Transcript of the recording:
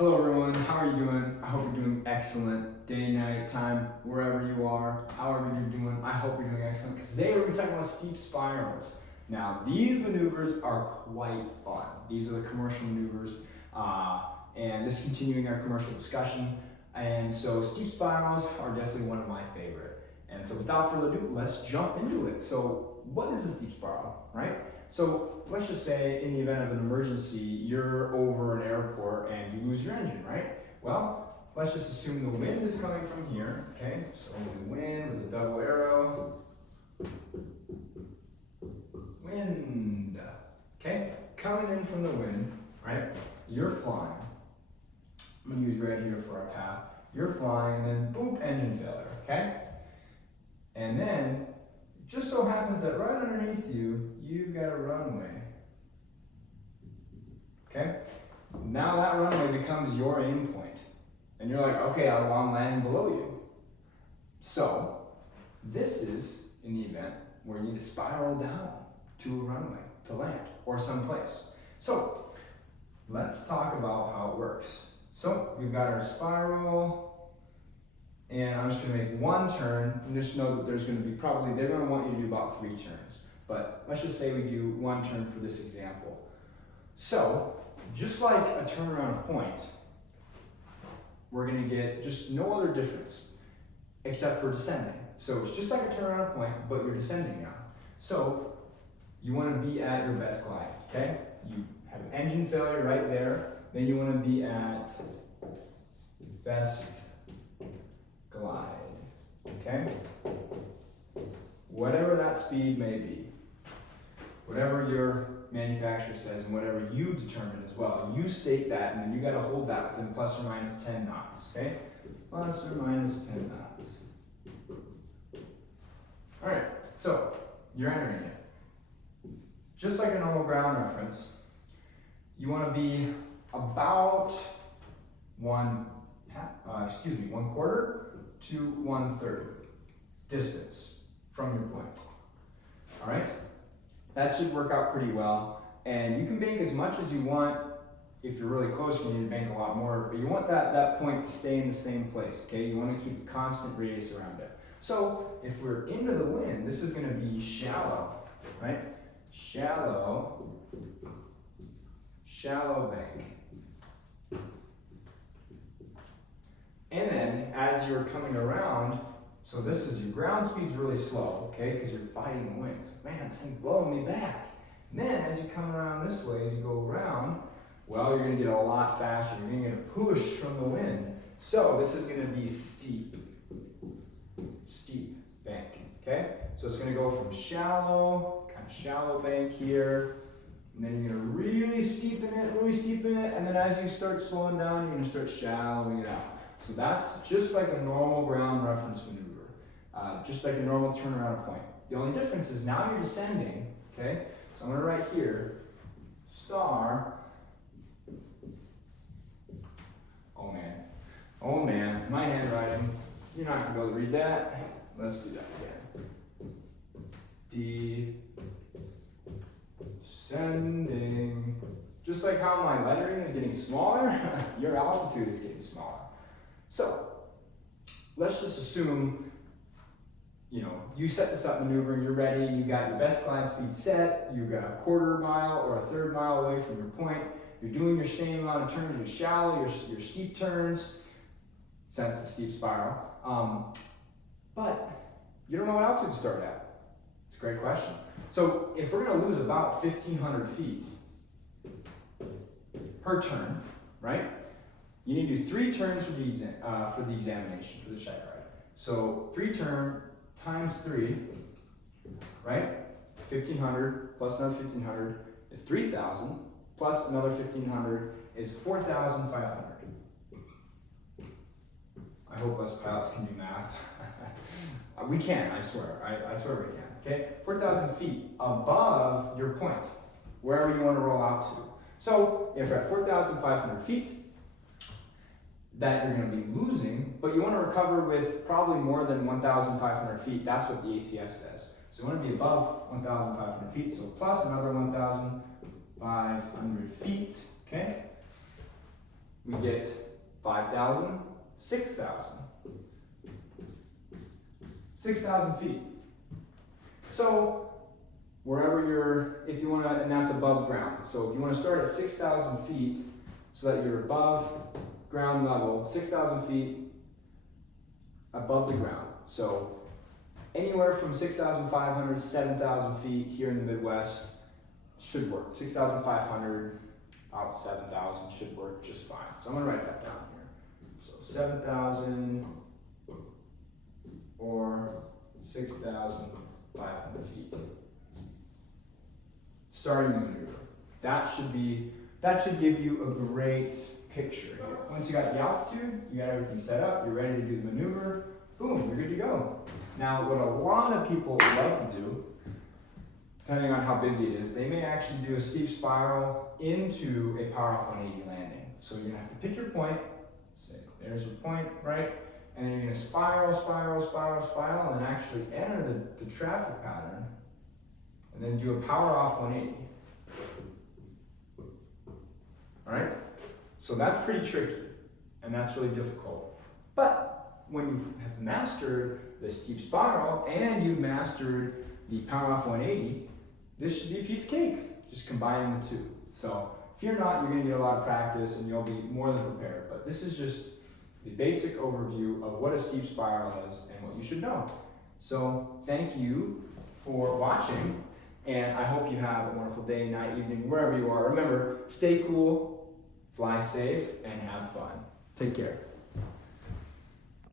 Hello everyone, how are you doing? I hope you're doing excellent. Day, night, time, wherever you are, however you're doing, I hope you're doing excellent because today we're going to be talking about steep spirals. Now, these maneuvers are quite fun. These are the commercial maneuvers, and this is continuing our commercial discussion. And so steep spirals are definitely one of my favorite. And so without further ado, let's jump into it. So what is a steep spiral, right? So let's just say in the event of an emergency, you're over an airport and you lose your engine, right? Well, let's just assume the wind is coming from here, okay? So the wind with a double arrow, wind, okay? Coming in from the wind, right? You're flying. I'm gonna use red here for our path. You're flying and then boom, engine failure, okay? And then just so happens that right underneath you, you've got a runway. Okay? Now that runway becomes your aim point. And you're like, okay, I'm landing below you. So, this is in the event where you need to spiral down to a runway to land or someplace. So, let's talk about how it works. So, we've got our spiral. And I'm just going to make one turn, and just know that there's going to be they're going to want you to do about 3 turns. But let's just say we do 1 turn for this example. So, just like a turnaround point, we're going to get just no other difference except for descending. So it's just like a turnaround point, but you're descending now. So, you want to be at your best glide, okay? You have engine failure right there, then you want to be at best glide, okay? Whatever that speed may be, whatever your manufacturer says and whatever you determine as well, you state that and then you gotta hold that within plus or minus 10 knots, okay? Plus or minus 10 knots. All right, so you're entering it. Just like a normal ground reference, you wanna be about 1/4 to 1/3 distance from your point. All right? That should work out pretty well. And you can bank as much as you want. If you're really close, you need to bank a lot more. But you want that point to stay in the same place, okay? You want to keep a constant radius around it. So if we're into the wind, this is going to be shallow, right? Shallow bank. And then as you're coming around, so this is your ground speed's really slow, okay, because you're fighting the winds. Man, this thing's blowing me back. And then as you come around this way, as you go around, well, you're going to get a lot faster. You're going to get a push from the wind. So this is going to be steep bank, okay? So it's going to go from shallow, kind of shallow bank here, and then you're going to really steepen it, and then as you start slowing down, you're going to start shallowing it out. So that's just like a normal ground reference maneuver, just like a normal turnaround point. The only difference is now you're descending, okay? So I'm going to write here, star, oh man, my handwriting, you're not going to be able to read that. Let's do that again. Descending. Just like how my lettering is getting smaller, your altitude is getting smaller. So, let's just assume, you set this up maneuver and you're ready, you got your best glide speed set, you've got a 1/4 mile or a 1/3 mile away from your point, you're doing your same amount of turns, your shallow, your steep turns, since it's a steep spiral, but you don't know what altitude to start at. It's a great question. So, if we're going to lose about 1,500 feet per turn, right? You need to do 3 turns for the examination, for the check ride. So 3 turn times 3, right? 1,500 plus another 1,500 is 3,000, plus another 1,500 is 4,500. I hope us pilots can do math. We can, I swear. I swear we can. Okay? 4,000 feet above your point, wherever you want to roll out to. So if you're at 4,500 feet, that you're going to be losing, but you want to recover with probably more than 1,500 feet. That's what the ACS says. So you want to be above 1,500 feet, so plus another 1,500 feet, okay? we get 5,000, 6,000. 6,000 feet. So wherever you're, if you want to, and that's above ground. So if you want to start at 6,000 feet so that you're above ground level, 6,000 feet above the ground. So anywhere from 6,500, 7,000 feet here in the Midwest should work. 6,500 out 7,000 should work just fine. So I'm going to write that down here. So 7,000 or 6,500 feet. Starting maneuver. That should give you a great picture. Once you got the altitude, you got everything set up, you're ready to do the maneuver, boom, you're good to go. Now, what a lot of people love to do, depending on how busy it is, they may actually do a steep spiral into a power off 180 landing. So you're gonna have to pick your point, say, there's your point, right? And then you're gonna spiral, spiral, spiral, spiral, and then actually enter the traffic pattern, and then do a power off 180. All right? So that's pretty tricky, and that's really difficult. But when you have mastered the steep spiral and you've mastered the power off 180, this should be a piece of cake, just combining the two. So fear not, you're gonna get a lot of practice and you'll be more than prepared. But this is just the basic overview of what a steep spiral is and what you should know. So thank you for watching, and I hope you have a wonderful day, night, evening, wherever you are. Remember, stay cool, fly safe, and have fun. Take care.